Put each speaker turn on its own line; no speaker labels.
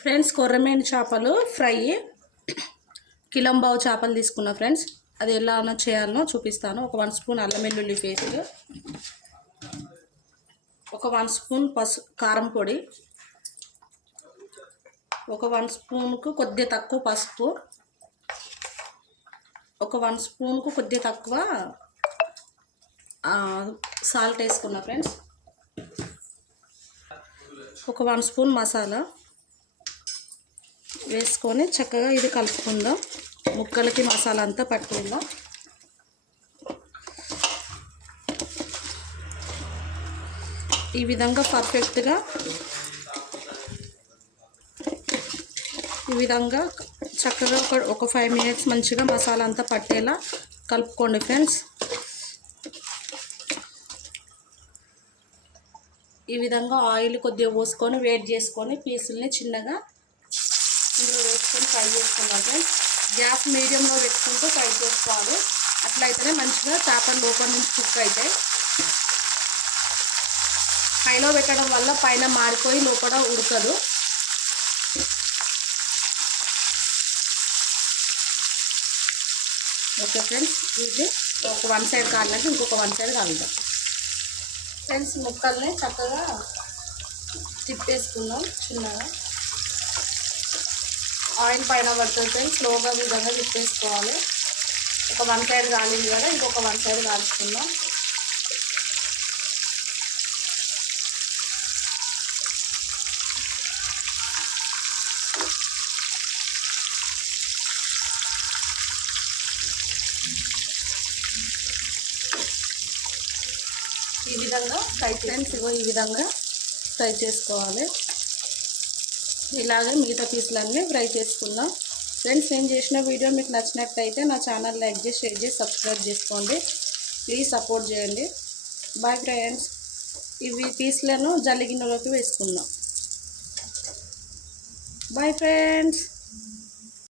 Friends కొర్రమేను చేపలు fry. కిలంబావు చేపలు తీసుకున్నా ఫ్రెండ్స్. అది ఎలా చేయాలనో చూపిస్తాను. ఒక వన్ స్పూన్ అల్లం వెల్లుల్లి పేస్ట్. ఒక వన్ స్పూన్ పసు కారం పొడి. ఒక వన్ స్పూన్కు కొద్దిగా తక్కువ పసుపు. ఒక వన్ స్పూన్కు కొద్దిగా తక్కువ సాల్ట్ వేసుకున్నా ఫ్రెండ్స్. ఒక వన్ స్పూన్ మసాలా. వేసుకొని చక్కగా ఇది కలుపుకుందాం. ముక్కలకి మసాలా అంతా పట్టుకుందాం. ఈ విధంగా పర్ఫెక్ట్గా ఈ విధంగా చక్కగా ఒక ఒక ఫైవ్ మినిట్స్ మంచిగా మసాలా అంతా పట్టేలా కలుపుకోండి ఫ్రెండ్స్. ఈ విధంగా ఆయిల్ కొద్దిగా పోసుకొని వేడి చేసుకొని పీసుల్ని చిన్నగా ఇందులో వేసుకొని ఫ్రై చేసుకున్నాం ఫ్రెండ్స్. గ్యాస్ మీడియంలో పెట్టుకుంటూ ఫ్రై చేసుకోవాలి. అట్లయితేనే మంచిగా చేపలు లోపల నుంచి కుక్ అవుతాయి. హైలో పెట్టడం వల్ల పైన మారిపోయి లోపల ఉడకదు. ఓకే ఫ్రెండ్స్ ఇది ఒక వన్ సైడ్ కాలినాక ఇంకొక వన్ సైడ్ కలుద్దాం. ఫ్రెండ్స్ ముక్కల్ని చక్కగా తిప్పేసుకుందాం చిన్నగా. ఆయిల్ పైన పడుతుంది ఫ్రెండ్స్ స్లోగా విధంగా తిప్పేసుకోవాలి. ఒక వన్ సైడ్ కాలింది కదా ఇంకొక వన్ సైడ్ కాల్చుకుందాం. ఈ విధంగా ఫ్రై ఫ్రెండ్స్ ఇగో ఈ విధంగా ఫ్రై చేసుకోవాలి. ఇలాగే మిగతా పీసులన్నీ ఫ్రై చేసుకుందాం. ఫ్రెండ్స్ నేను చేసిన వీడియో మీకు నచ్చినట్టయితే నా ఛానల్ లైక్ చేసి షేర్ చేసి సబ్స్క్రైబ్ చేసుకోండి. ప్లీజ్ సపోర్ట్ చేయండి. Bye friends. ఇవి పీసులను జల్లి గిన్నెలోకి వేసుకుందాం. Bye friends.